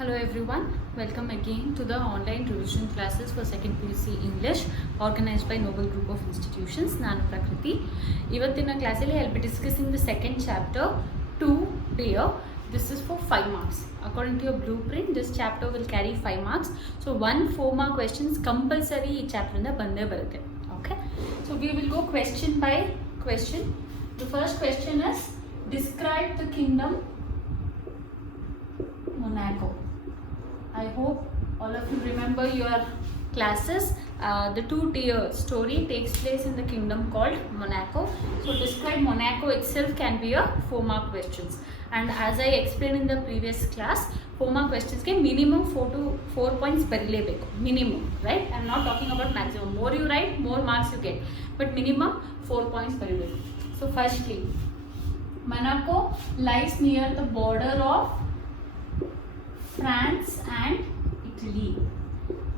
Hello everyone, welcome again to the online revision classes for second PUC English organized by Noble Group of Institutions. Nanu Prakriti. Ivattina class I'll be discussing the second chapter, 2 Dear. This is for 5 marks. According to your blueprint, this chapter will carry 5 marks. So 4-mark questions compulsory each chapter in the bande barutte. Okay. So we will go question by question. The first question is, describe the kingdom Monaco. I hope all of you remember your classes. The 2-tier story takes place in the kingdom called Monaco. So describe Monaco itself can be a 4-mark questions. And as I explained in the previous class, 4-mark questions can minimum 4 points barilebeku. Minimum, right? I am not talking about maximum. More you write, more marks you get. But minimum 4 points barilebeku. So firstly, Monaco lies near the border of France and Italy.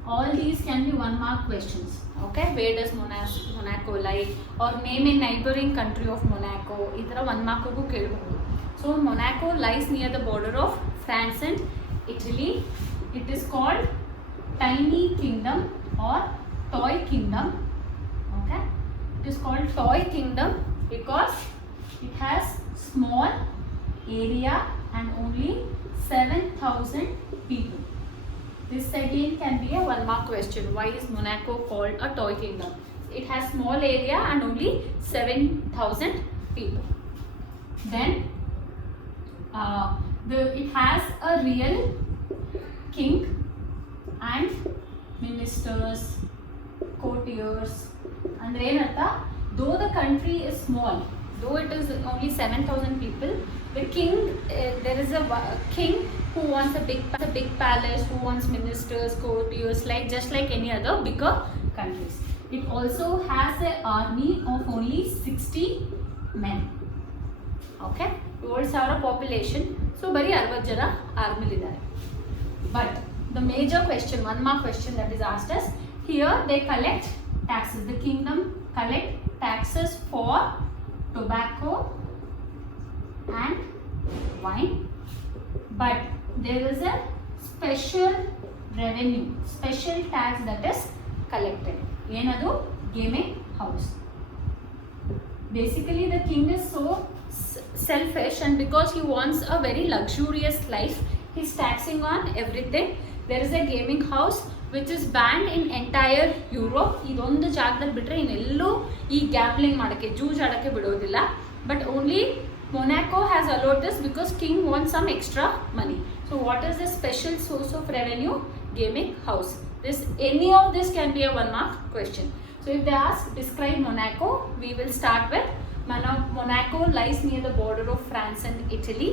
All these can be 1-mark questions. Okay, where does Monaco lie? Or name a neighboring country of Monaco. Idara 1-mark ku kelbodu. So Monaco lies near the border of France and Italy. It is called Tiny Kingdom or Toy Kingdom. Okay, it is called Toy Kingdom because it has small area and only 7,000 people. This again can be a 1-mark question. Why is Monaco called a toy kingdom? It has small area and only 7,000 people. Then it has a real king and ministers, courtiers. And though the country is small, though it is only 7,000 people, the king, there is a king who wants a big palace, who wants ministers, courtiers, just like any other bigger countries. It also has an army of only 60 men. Okay, towards our population, so bari 60 jana army lidare. But the major question, 1-mark question that is asked is, here they collect taxes. The kingdom collect taxes for tobacco and wine, but there is a special revenue, special tax that is collected. Yenadu gaming house. Basically the king is so selfish, and because he wants a very luxurious life, he is taxing on everything. There is a gaming house which is banned in entire Europe. ಇದೊಂದು ಜಾಗದಲ್ಲಿ ಬಿಟ್ಟರೆ ಇನ್ನೆಲ್ಲೂ ಈ gambling ಮಾಡೋಕ್ಕೆ ಜೂಜ್ ಆಡೋಕ್ಕೆ ಬಿಡೋದಿಲ್ಲ. But only Monaco has allowed this because king wants some extra money. So what is the special source of revenue? Gaming house. Any of this can be a 1-mark question. So if they ask describe Monaco, we will start with Monaco lies near the border of France and Italy.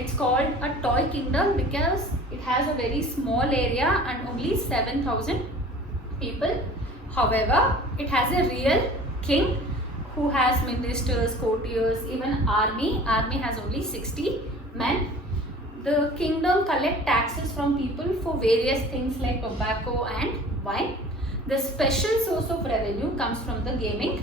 It's called a toy kingdom because it has a very small area and only 7,000 people. However, it has a real king who has ministers, courtiers, even army. Army has only 60 men. The kingdom collect taxes from people for various things like tobacco and wine. The special source of revenue comes from the gaming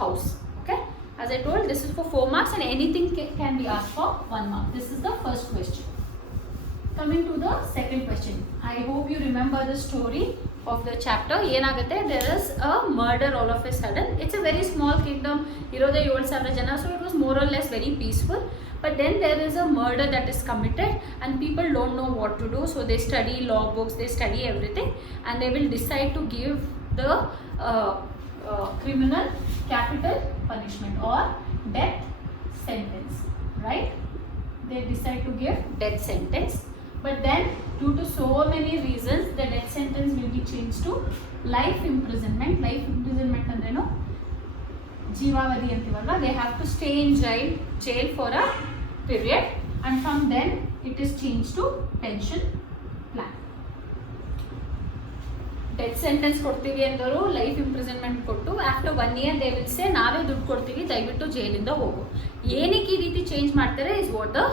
house. Okay, as I told, this is for 4 marks and anything can be asked for 1 mark. This is the first question. Coming to the second question. I hope you remember the story of the chapter. There is a murder all of a sudden. It's a very small kingdom, irode 7,000 jana, so it was more or less very peaceful. But then there is a murder that is committed and people don't know what to do, so they study law books, they study everything, and they will decide to give the criminal capital punishment or death sentence, right? They decide to give death sentence. But then, due to so many reasons, the death sentence will be changed to life imprisonment. Life imprisonment andreno jeevavadi antivalva. They have to stay in jail for a period, and from then it is changed to pension plan. Death sentence ಕೊಡ್ತೀವಿ ಅಂದರು life imprisonment ಕೊಟ್ಟು after 1 year they will say ನಾವೇ ದುಡ್ಡು ಕೊಡ್ತೀವಿ, ದಯವಿಟ್ಟು ಜೈಲಿಂದ ಹೋಗು. ಏನಕ್ಕೆ ಈ ರೀತಿ ಚೇಂಜ್ ಮಾಡ್ತಾರೆ is what the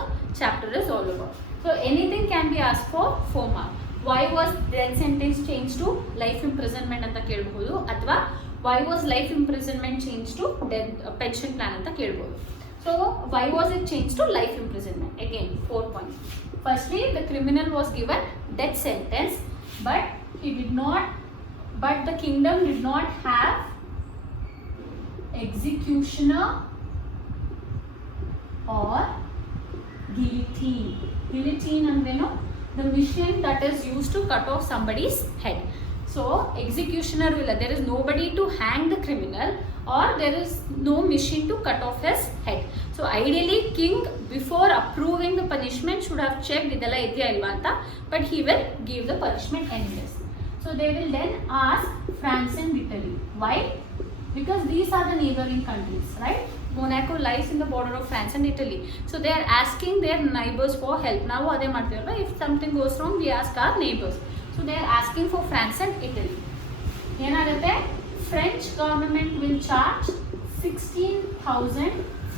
chapter is all about. So anything can be asked for 4 marks. Why was death sentence changed to life imprisonment ಅಂತ ಕೇಳಬಹುದು, ಅಥವಾ why was life imprisonment changed to pension plan ಅಂತ ಕೇಳಬಹುದು. So why was it changed to life imprisonment? Again 4 points. Firstly, the criminal was given death sentence, but the kingdom did not have executioner or guillotine. Guillotine ಅಂದ್ರೇನು? The machine that is used to cut off somebody's head. So executioner will, there is nobody to hang the criminal, or there is no machine to cut off his head. So ideally king before approving the punishment should have checked idella idya ilva anta, but he will give the punishment anyways. So they will then ask France and Italy. Why? Because these are the neighboring countries, right? Monaco lies in the border of France and Italy. So they are asking their neighbors for help. Now ade ಮಾಡ್ತೀವಲ್ಲ, if something goes wrong we ask our neighbors. So they are asking for France and Italy. ಏನಾಗುತ್ತೆ? French government will charge 16,000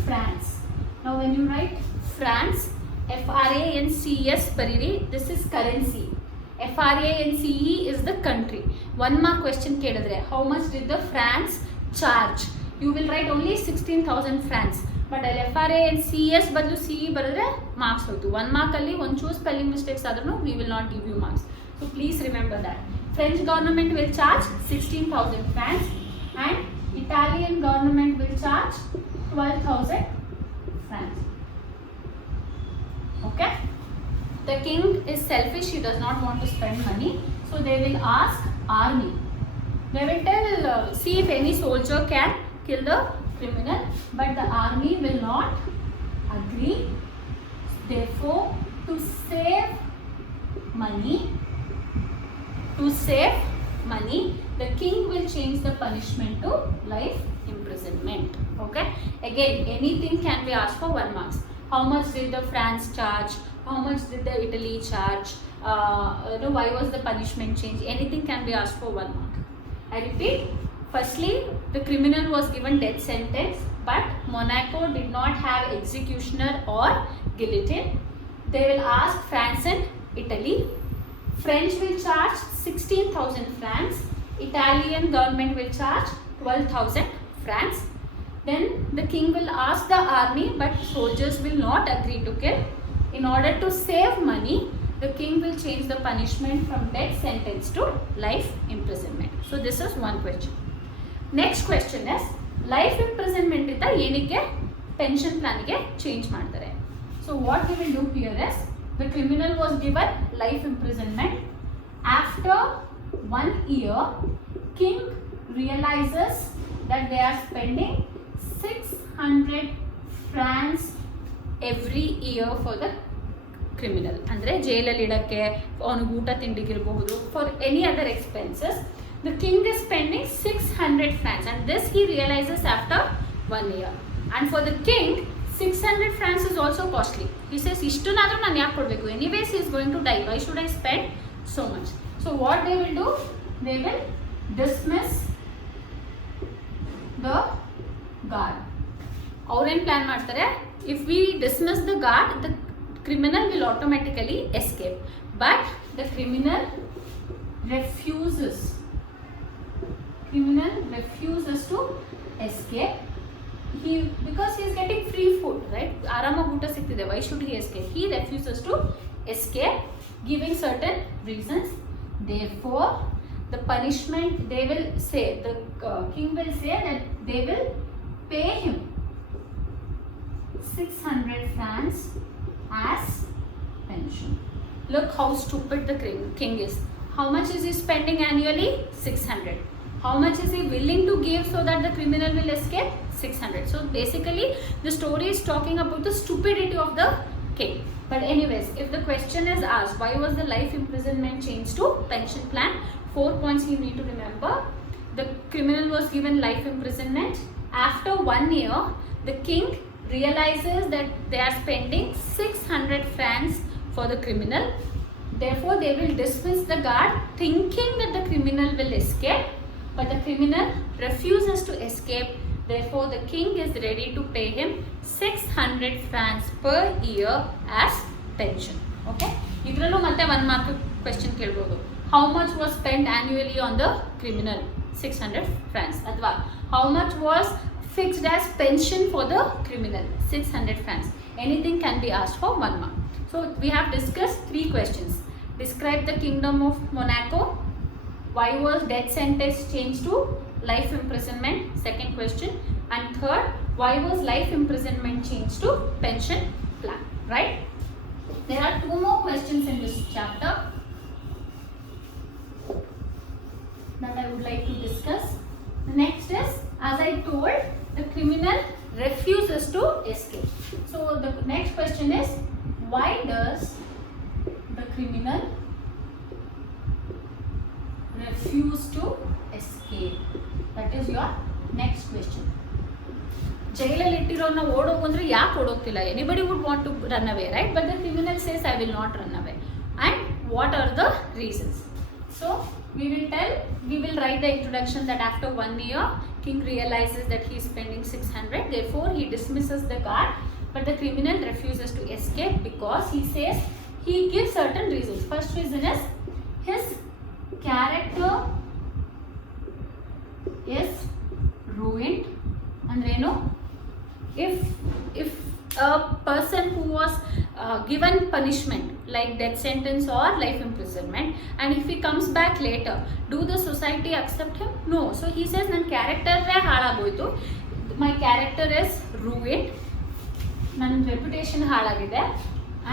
francs. Now when you write France, FRANCS ಬರೀರಿ, this is currency. FRANCE is the country. One mark question ಕೇಳಿದ್ರೆ, how much did the France charge? You will write only 16,000 francs. But FRANCS ಬದಲು CE ಬರೆದ್ರೆ marks ಹೋಯ್ತು. 1 mark ಅಲ್ಲಿ ಒಂಚೂರು spelling mistakes ಆದ್ರೂ we will not give you marks. So please remember that. French government will charge 16,000 francs and Italian government will charge 12,000 francs. Okay? The king is selfish, he does not want to spend money. So they will ask army. They will tell, see if any soldier can kill the criminal, but the army will not agree. Therefore, to save money, the king will change the punishment to life imprisonment. Okay? Again, anything can be asked for 1 mark. How much did the France charge? How much did the Italy charge? Why was the punishment changed? Anything can be asked for 1 mark. I repeat. Firstly, the criminal was given death sentence, but Monaco did not have executioner or guillotine. They will ask France and Italy. French will charge 16,000 francs. Italian government will charge 12,000 francs. Then the king will ask the army, but soldiers will not agree to kill. In order to save money, the king will change the punishment from death sentence to life imprisonment. So this is one question. Next question is, life imprisonment ಇಂದ ಏನಕ್ಕೆ pension plan ಗೆ change ಮಾಡ್ತಾರೆ? So what we will do here is, the criminal was given life imprisonment. After 1 year, king realizes that they are spending 600 francs every year for the criminal. ಅಂದರೆ ಜೈಲಲ್ಲಿ ಇಡಕ್ಕೆ, ಅವನಿಗೆ ಊಟ ತಿಂಡಿಗಿರಬಹುದು, for any other expenses. The king is spending 600 francs, and this he realizes after 1 year. And for the king, 600 francs is also costly. He says, ishtunadru nanu yaake kodbeku? Anyways he is going to die. Why should I spend so much? So what they will do? They will dismiss the guard. Avren plan ಮಾಡ್ತಾರೆ, if we dismiss the guard, the criminal will automatically escape. But the criminal refuses to escape. Because he is getting free food, right? ಆರಾಮಾಗಿ ಊಟ ಸಿಗ್ತಿದೆ. Why should he escape? He refuses to escape, giving certain reasons. Therefore, the punishment, they will say, the king will say that they will pay him 600 francs as pension. Look how stupid the king is. How much is he spending annually? 600. How much is he willing to give so that the criminal will escape? 600. So basically the story is talking about the stupidity of the king. But anyways, if the question is asked, why was the life imprisonment changed to pension plan? 4 points you need to remember. The criminal was given life imprisonment. After 1 year, the king realizes that they are spending 600 francs for the criminal. Therefore, they will dismiss the guard, thinking that the criminal will escape. But the criminal refuses to escape. Therefore, the king is ready to pay him 600 francs per year as pension. Okay? Idrallu matte 1 mark question kelbodu. How much was spent annually on the criminal? 600 francs. Athwa how much was fixed as pension for the criminal? 600 francs. Anything can be asked for 1 mark. So we have discussed 3 questions. Describe the kingdom of Monaco. Why was death sentence changed to life imprisonment? Second question. And third, why was life imprisonment changed to pension plan? Right? There are 2 more questions in this chapter that I would like to discuss. The next is, as I told, the criminal refuses to escape. So the next question is, why does the criminal refuse to escape? That is your next question. ಜೈಲಲ್ಲಿ ಇಟ್ಟಿರೋನ್ನ ಓಡೋಗು ಅಂದ್ರೆ ಯಾಕೆ ಓಡೋಗ್ತಿಲ್ಲ? Anybody would want to run away, right? But the criminal says I will not run away. And what are the reasons? So we will write the introduction that after 1 year king realizes that he is spending 600, therefore he dismisses the guard, but the criminal refuses to escape because he says, he gives certain reasons. First reason is his character is ruined. Andreno, if a person who was given punishment like death sentence or life imprisonment, and if he comes back later, do the society accept him? No. So he says, nan character halagoytu, my character is ruined, nan reputation halagide,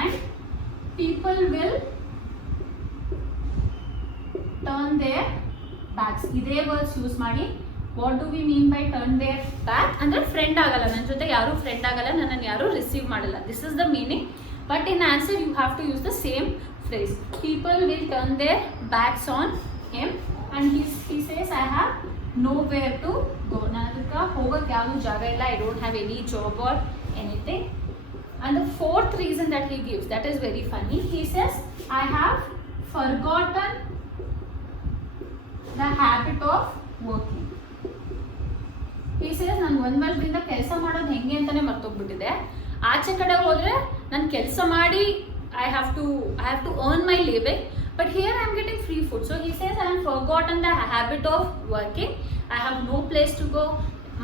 and people will turn their backs. Ide words use ಮಾಡಿ. What do we mean by turn their back? ಅಂದರೆ friend ಆಗಲ್ಲ, ನನ್ನ ಜೊತೆ ಯಾರು friend ಆಗಲ್ಲ, ನನ್ನನ್ನು ಯಾರು receive ಮಾಡಲ್ಲ. This is the meaning. But in answer you have to use the same phrase. People will turn their backs on him and he says, I have nowhere to go. ನನಗೆ ಹೋಗೋಕ್ಕೆ ಯಾವುದು ಜಾಗ ಇಲ್ಲ. I don't have any job or anything. And the fourth reason that he gives, that is very funny. He says, I have forgotten the habit of working. He says, ನಾನು 1 ವರ್ಷದಿಂದ ಕೆಲಸ ಮಾಡೋದು ಹೆಂಗೆ ಅಂತಾನೆ ಮರ್ತೋಗ್ಬಿಟ್ಟಿದೆ. ಆಚೆ ಕಡೆ ಹೋದ್ರೆ ನಾನು ಕೆಲಸ ಮಾಡಿ I have to earn my living, but here I am getting free food. So he says, I have forgotten the habit of working. I have no place to go.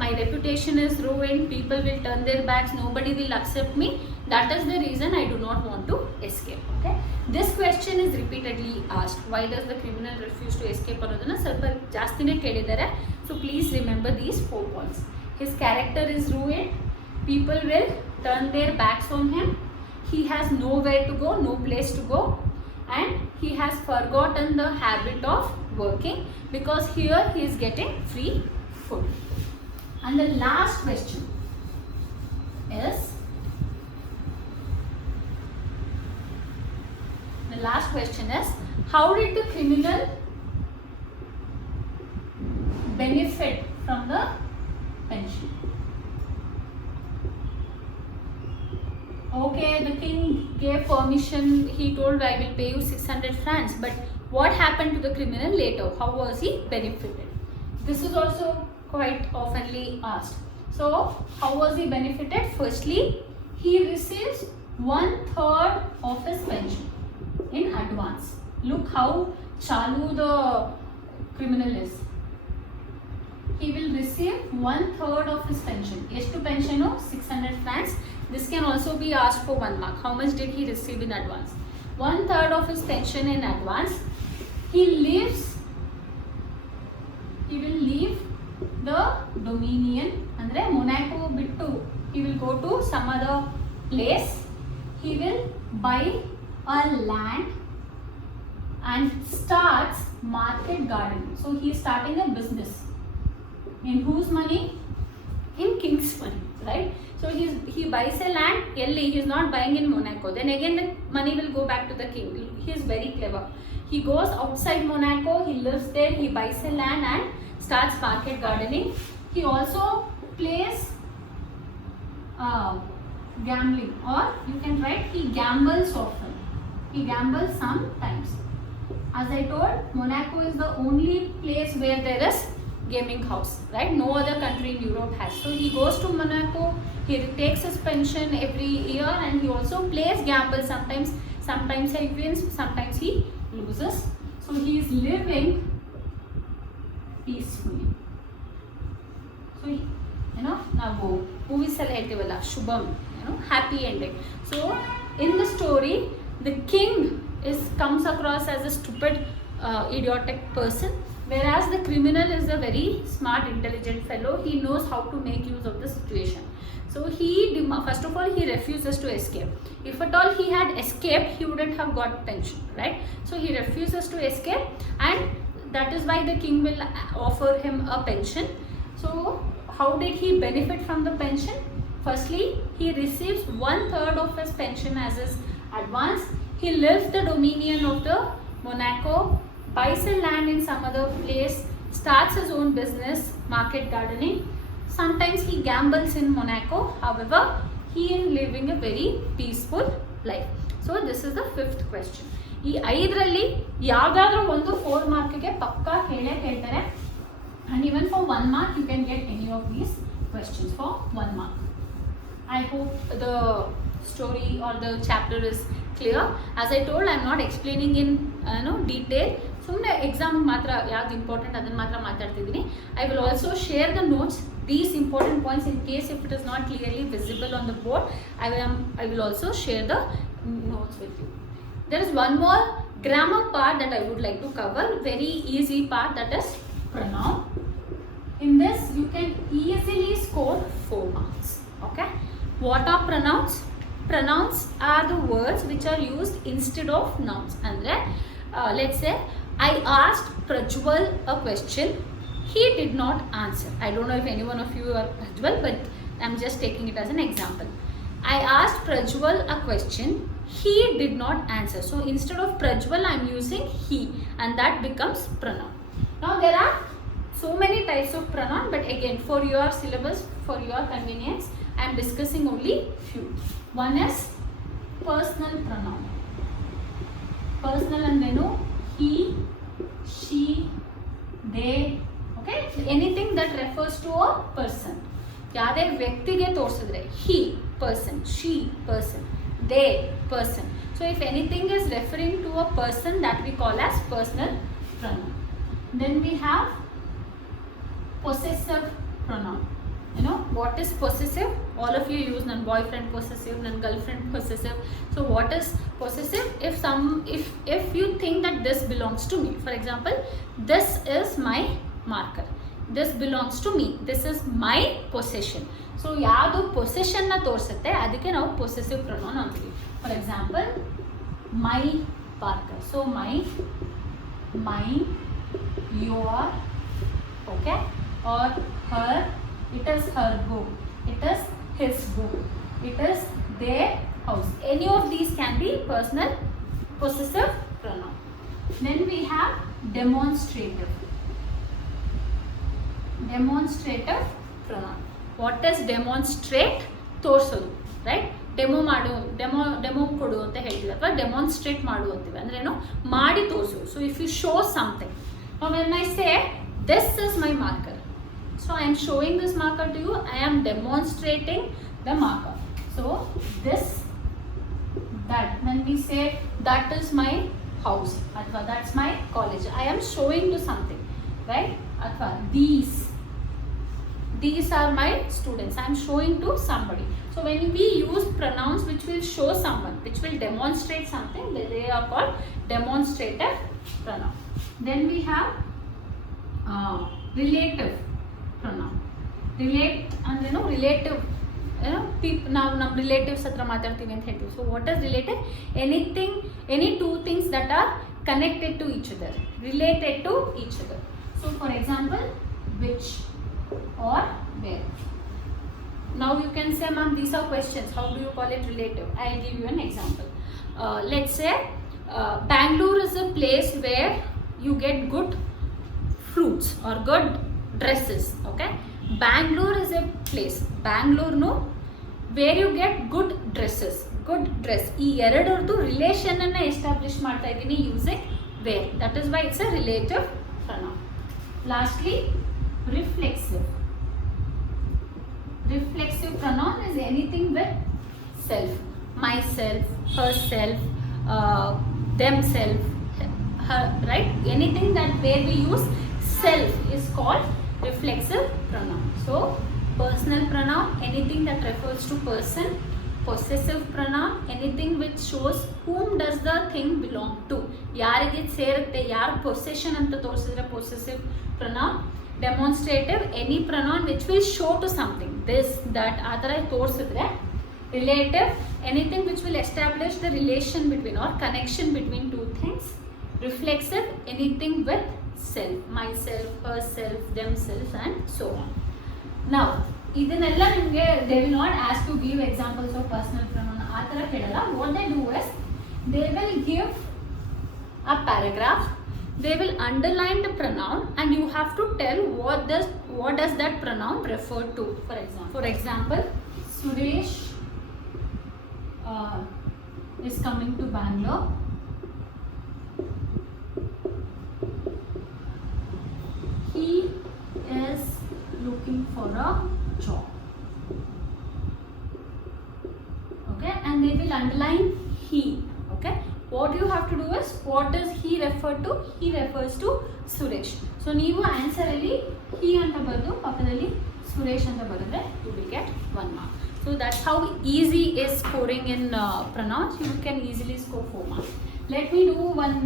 My reputation is ruined. People will turn their backs. Nobody will accept me. That is the reason I do not want to escape. Okay. This question is repeatedly asked. Why does the criminal refuse to escape? ಅನ್ನೋದನ್ನ ಸ್ವಲ್ಪ ಜಾಸ್ತಿನೇ ಕೇಳಿದ್ದಾರೆ. So please remember these 4 points. His character is ruined. People will turn their backs on him. He has nowhere to go, no place to go, and he has forgotten the habit of working because here he is getting free food. And the last question is, how did the criminal benefit from the pension? Okay, the king gave permission. He told, I will pay you 600 francs. But what happened to the criminal later? How was he benefited? This is also quite oftenly asked. So, how was he benefited? Firstly, he receives 1/3 of his pension in advance. Look how chalu the criminal is. He will receive 1/3 of his pension. ಎಷ್ಟು pension? 600 francs. This can also be asked for 1 mark. How much did he receive in advance? 1/3 of his pension in advance. He will leave the dominion. Andre Monaco bittu. He will go to some other place. He will buy a land and starts market gardening. So he is starting a business. In whose money? In king's money, right? So he buys a land. He is not buying in Monaco. Then again the money will go back to the king. He is very clever. He goes outside Monaco. He lives there. He buys a land and starts market gardening. He also plays gambling, or you can write he gambles often. He gambles sometimes. As I told, Monaco is the only place where there is gaming house, right? No other country in Europe has. So he goes to Monaco, he takes his pension every year, and he also plays gamble sometimes. Sometimes he wins, sometimes he loses. So he is living peacefully. So ನಾವು movies ಎಲ್ಲ ಹೇಳ್ತೀವಲ್ಲ, ಶುಭಂ, happy ending. So In the story, the king comes across as a stupid, idiotic person, whereas the criminal is a very smart, intelligent fellow. He knows how to make use of the situation. So first of all, he refuses to escape. If at all he had escaped, he wouldn't have got pension, right? So he refuses to escape, and that is why the king will offer him a pension. So how did he benefit from the pension? Firstly, he receives 1/3 of his pension as his advance. He leaves the dominion of the Monaco, buys a land in some other place, starts his own business, market gardening. Sometimes he gambles in Monaco. However, he is living a very peaceful life. So this is the 5th question. ಈ 5ರಲ್ಲಿ ಯಾವುದಾದ್ರೂ ಒಂದು 4 ಮಾರ್ಕ್ಗೆ ಪಕ್ಕಾ ಕೇಳ್ತಾರೆ. And even for 1 mark, you can get any of these questions for 1 mark. I hope the story or the chapter is clear. As I told, I am not explaining in detail. ಸುಮ್ಮನೆ exam ಮಾತ್ರ ಯಾವ್ದು important ಅದನ್ನು ಮಾತ್ರ ಮಾತಾಡ್ತಿದ್ದೀನಿ. I will also share the notes, these important points, in case if it is not clearly visible on the board. I will also share the notes with you. There is one more grammar part that I would like to cover, very easy part, that is pronoun. In this you can easily score 4 marks. Okay, what are pronouns? Pronouns are the words which are used instead of nouns. Andre let's say I asked Prajwal a question, he did not answer. I don't know if any one of you are Prajwal, but I'm just taking it as an example. I asked Prajwal a question, he did not answer. So instead of Prajwal, I'm using he, and that becomes pronoun. Now there are so many types of pronoun, but again, for your syllabus, for your convenience, I am discussing only few. One is personal pronoun. Personal andrenu he, she, they. Okay, so anything that refers to a person. ಯಾವುದೇ ವ್ಯಕ್ತಿಗೆ ತೋರಿಸಿದ್ರೆ he person, she person, they person. So if anything is referring to a person, that we call as personal pronoun. Then we have possessive pronoun. You know what is possessive? All of you use nan boyfriend possessive, nan girlfriend possessive. So what is possessive? If you think that this belongs to me, for example, this is my marker, this belongs to me, this is my possession. So ಯಾವುದು possession ನ ತೋರಿಸುತ್ತೆ ಅದಕ್ಕೆ ನಾವು possessive pronoun ಅಂತೀವಿ. For example, my Parker. So my, mine, your, okay, or her, it is her book, it is his book, it is their house. Any of these can be personal possessive pronoun. Then we have demonstrative. Demonstrative pronoun. What is demonstrate? ತೋರಿಸೋದು, right? Demo ಕೊಡು ಅಂತ ಹೇಳ್ತೀವಿ, ಅಥವಾ demonstrate ಮಾಡು ಅಂತೀವಿ. ಅಂದ್ರೆ ಏನು? ಮಾಡಿ ತೋರಿಸು. So if you show something, now when I say this is my marker, so I am showing this marker to you, I am demonstrating the marker. So this, that, when we say that is my house, athwa that's my college, I am showing to something, right? Athwa these are my students, I am showing to somebody. So when we use pronouns which will show someone, which will demonstrate something, they are called demonstrative pronoun. Then we have relative pronoun. Relate ಅಂದ್ರೆ ಏನು? Relative, ನಾವು ನಮ್ಮ relatives ಹತ್ರ ಮಾತಾಡ್ತೀವಿ ಅಂತ ಹೇಳ್ತೀವಿ. So what is relative? Anything, any two things that are connected to each other, related to each other. So for example, which or where. Now you can say, ma'am, these are questions, how do you call it relative? I'll give you an example. Let's say Bangalore is a place where you get good fruits or good dresses. Okay, Bangalore is a place, Bangalore no, where you get good dresses, good dress. ಈ ಎರಡರದ್ದು relation ಅನ್ನ establish ಮಾಡ್ತಾ ಇದ್ದೀನಿ using where. That is why it's a relative pronoun. Lastly, reflexive. Reflexive pronoun is anything with self, myself, herself, themselves, her, right? Anything that where we use self is called reflexive pronoun. So personal pronoun, anything that refers to person. possessive pronoun, anything which shows whom does the thing belong to, ಯಾರಿಗೆ ಸೇರುತ್ತೆ, ಯಾರ possession ಅಂತ ತೋರಿಸಿದ್ರೆ possessive pronoun. Demonstrative, any pronoun which will show to something, this, that, ಆ ಥರ ತೋರಿಸಿದ್ರೆ. Relative, anything which will establish the relation between or connection between two things. Reflexive, anything with self, myself, herself, themselves and so on. Now ಇದನ್ನೆಲ್ಲ ನಿಮಗೆ they will not ask to give examples of personal pronoun, ಆ ಥರ ಕೇಳಲ್ಲ. What they do is they will give a paragraph, they will underline the pronoun and you have to tell what does that pronoun refer to. For example, Suresh is coming to Bangalore. He is looking for a job. Okay, and they will underline he. Okay, what you have to do is, what does he refer to? He refers to Suresh. So ನೀವು answer ಅಲ್ಲಿ he ಅಂತ ಬರೆದು ಪಕ್ಕದಲ್ಲಿ ಸುರೇಶ್ ಅಂತ ಬರೆದ್ರೆ you will get 1 mark. So that's how easy is scoring in pronouns. You can easily score 4 marks. Let me do one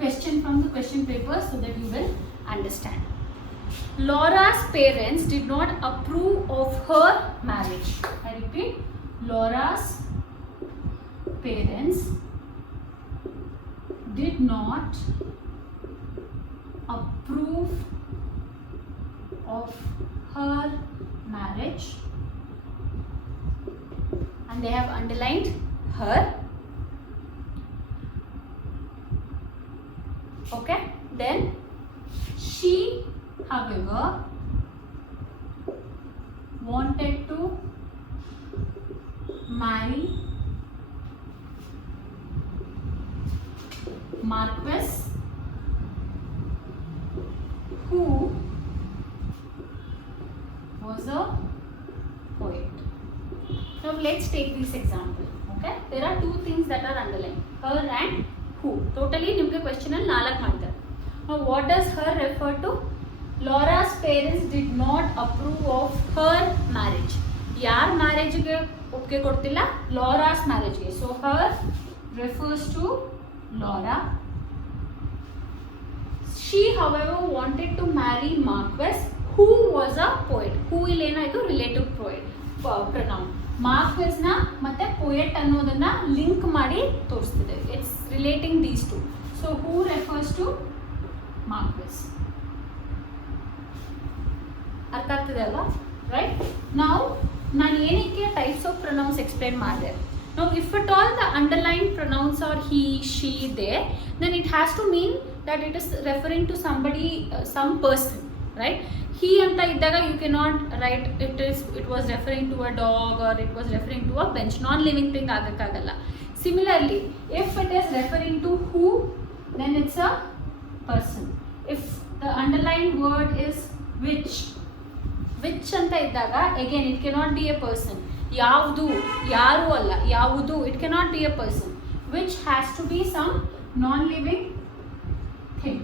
question from the question paper so that you will understand. Laura's parents did not approve of her marriage. I repeat, Laura's parents did not approve of her marriage, and they have underlined her. Okay, then she, however, wanted to marry Marquis, who was a poet. Now let's take this example. Okay, there are two things that are underlined, her and who. Totally nimge question alli 4 ಮಾಡ್ತಾರೆ. Now what does her refer to? Laura's parents did not approve of her marriage. ಯಾರ ಮ್ಯಾರೇಜ್ಗೆ ಒಪ್ಪಿಗೆ ಕೊಡ್ತಿಲ್ಲ? Laura's marriage. So her refers to Laura. She, however, wanted to marry Marquis, who was a poet. Who ಇಲ್ಲಿ ಏನಾಯಿತು? Relative pronoun. Marquis ನ ಮತ್ತೆ poet ಅನ್ನೋದನ್ನ link ಮಾಡಿ ತೋರಿಸ್ತಿದೆ. It's relating these two. So who refers to Marquis. ಅರ್ಥ ಆಗ್ತಿದೆ ಅಲ್ವಾ? Right. ನಾವು ನಾನು ಏನಕ್ಕೆ ಟೈಪ್ಸ್ ಆಫ್ ಪ್ರೊನೌನ್ಸ್ ಎಕ್ಸ್ಪ್ಲೇನ್ ಮಾಡಿದೆ. Now if at all the underlined pronouns are he, she, they, then it has to mean that it is referring to somebody, some person, right? He anta iddaga you cannot write it was referring to a dog or it was referring to a bench, non living thing agakagalla. Similarly, if it is referring to who, then it's a person. If the underlined word is which anta iddaga, again it cannot be a person. ಯಾವುದು, ಯಾರು ಅಲ್ಲ, ಯಾವುದು, it cannot be a person. Which has to be some non-living thing.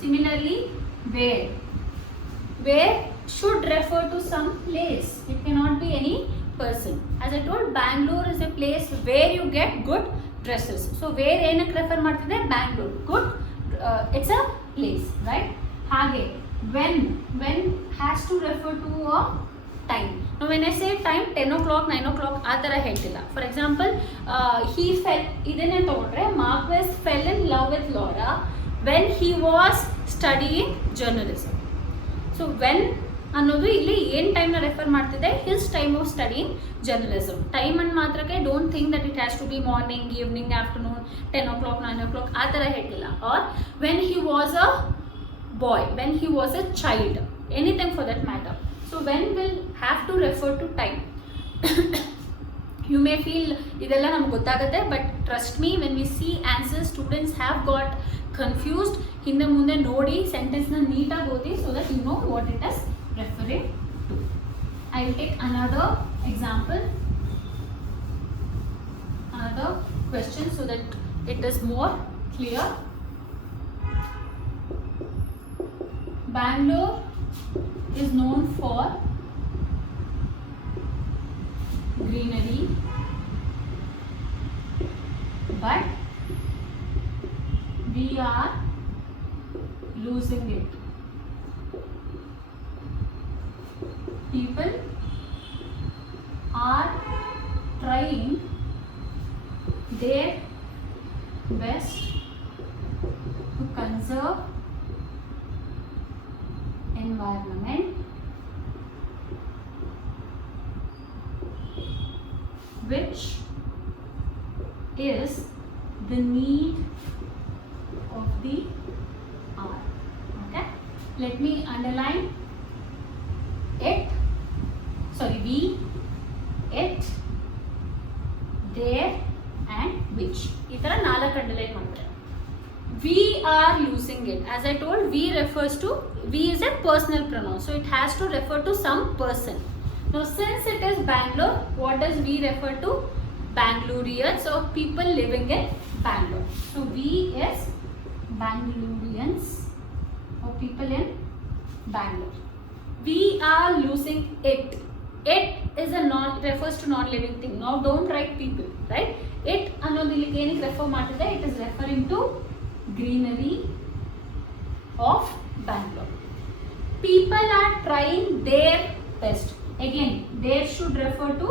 Similarly, where should refer to some place. It cannot be any person. As I told, Bangalore is a place where you get good dresses. So where ಏನಕ್ಕೆ refer ಮಾಡ್ತಿದೆ? Bangalore. Good, it's a place, right? ಹಾಗೆ when has to refer to a time. Now when I say time, 10 o'clock, 9 o'clock ಆ ಥರ ಹೇಳ್ತಿಲ್ಲ. For example, he fell, ಇದನ್ನೇ ತಗೊಂಡ್ರೆ Marquis fell in love with Laura when he was studying journalism. So when ಅನ್ನೋದು ಇಲ್ಲಿ ಏನು ಟೈಮ್ನ refer ಮಾಡ್ತಿದೆ? His time of studying journalism. Time ಅನ್ನು ಮಾತ್ರಕ್ಕೆ don't think that it has to be morning, evening, afternoon, 10 o'clock, 9 o'clock ಆ ಥರ ಹೇಳ್ತಿಲ್ಲ. Or when he was a boy, when he was a child, anything for that matter. So when will have to refer to time. You may feel idella naಮಗೆ ಗೊತ್ತಾಗುತ್ತೆ, but trust me, when we see answers, students have got confused. ಹಿಂದೆ ಮುಂದೆ ನೋಡಿ sentence ನ ನೀಟಾಗಿ ಓದಿ so that you know what it is referring to. I will take another example, another question so that it is more clear. Bangalore is known for greenery, but we are losing it. People are trying their best to conserve environment which is the need of the hour. Okay, let me underline it, sorry, we, it, there and which. ಈ ತರ 4 underline ಮಾಡ್ತಾರೆ. We are using it. As I told, we refers to, we is a personal pronoun, so it has to refer to some person. Now since it is Bangalore, what does we refer to? Bangaloreans or people living in Bangalore. So we is Bangaloreans or people in Bangalore. We are losing it. It is a non, refers to non-living thing. Now don't write people, right? It ಅನ್ನೋದು ಇಲ್ಲಿ ಏನಕ್ಕೆ refer ಮಾಡ್ತಿದೆ? It is referring to greenery of Bangalore. People are trying their best. Again, there should refer to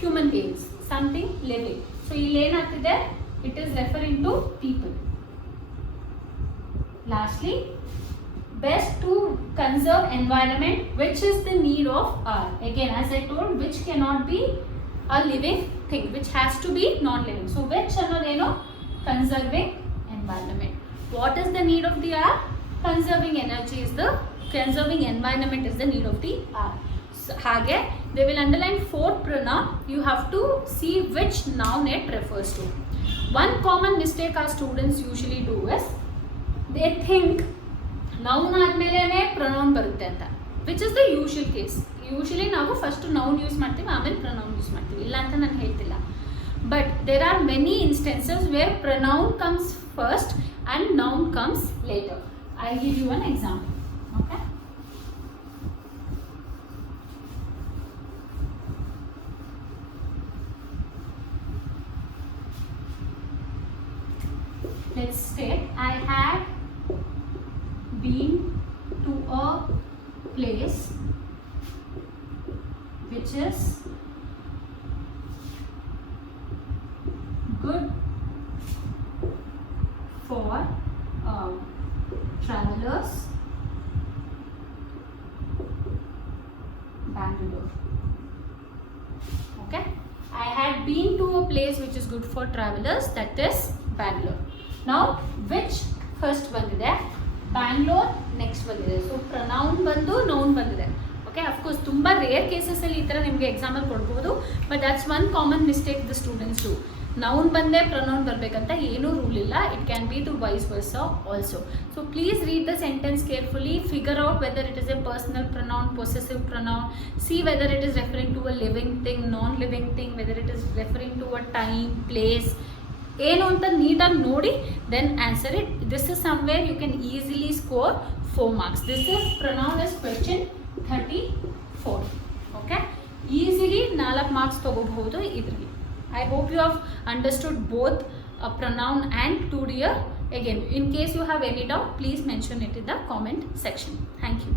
human beings, something living. So ಇಲ್ಲಿ ಏನಾಗ್ತಿದೆ? It is referring to people. Lastly, best to conserve environment which is the need of our. Again, as I told, which cannot be a living thing, which has to be non-living. So which annodeno? Conserving environment. What is the need of the hour? Conserving energy is the, conserving environment is the need of the hour. So hage they will underline 4th pronoun. You have to see which noun it refers to. One common mistake our students usually do is they think noun ಆದ್ಮೇಲೆ pronoun ಬರುತ್ತೆ ಅಂತ, which is the usual case. Usually ನಾವು first noun use ಮಾಡ್ತೀವಿ, ಆಮೇಲೆ pronoun use ಮಾಡ್ತೀವಿ, ಇಲ್ಲ ಅಂತ ನಾನು ಹೇಳ್ತಿಲ್ಲ. But there are many instances where pronoun comes first and noun comes later. I'll give you an example. Okay. Let's say I had been to a place which is good for travelers, Bangalore. Okay, I had been to a place which is good for travelers, that is Bangalore. Now which first bandide? Bangalore next bandide. So pronoun bandu noun bandide. Okay, of course tumba rare cases alli ee tara nimge example kodbodu, but that's one common mistake the students do. Noun bande pronoun barbekanta ಏನು rule illa, it can be to vice versa also. So please read the sentence carefully, figure out whether it is a personal pronoun, possessive pronoun, see whether it is referring to a living thing, non-living thing, whether it is referring to a time, place, ಏನು ಅಂತ ನೀಟಾಗಿ ನೋಡಿ then answer it. This is somewhere you can easily score 4 marks. This is pronoun as question 34. Okay, easily 4 marks ತಗೋಬಹುದು ಇದರಲ್ಲಿ. I hope you have understood both a pronoun and 2 dear. Again, in case you have any doubt, please mention it in the comment section. Thank you.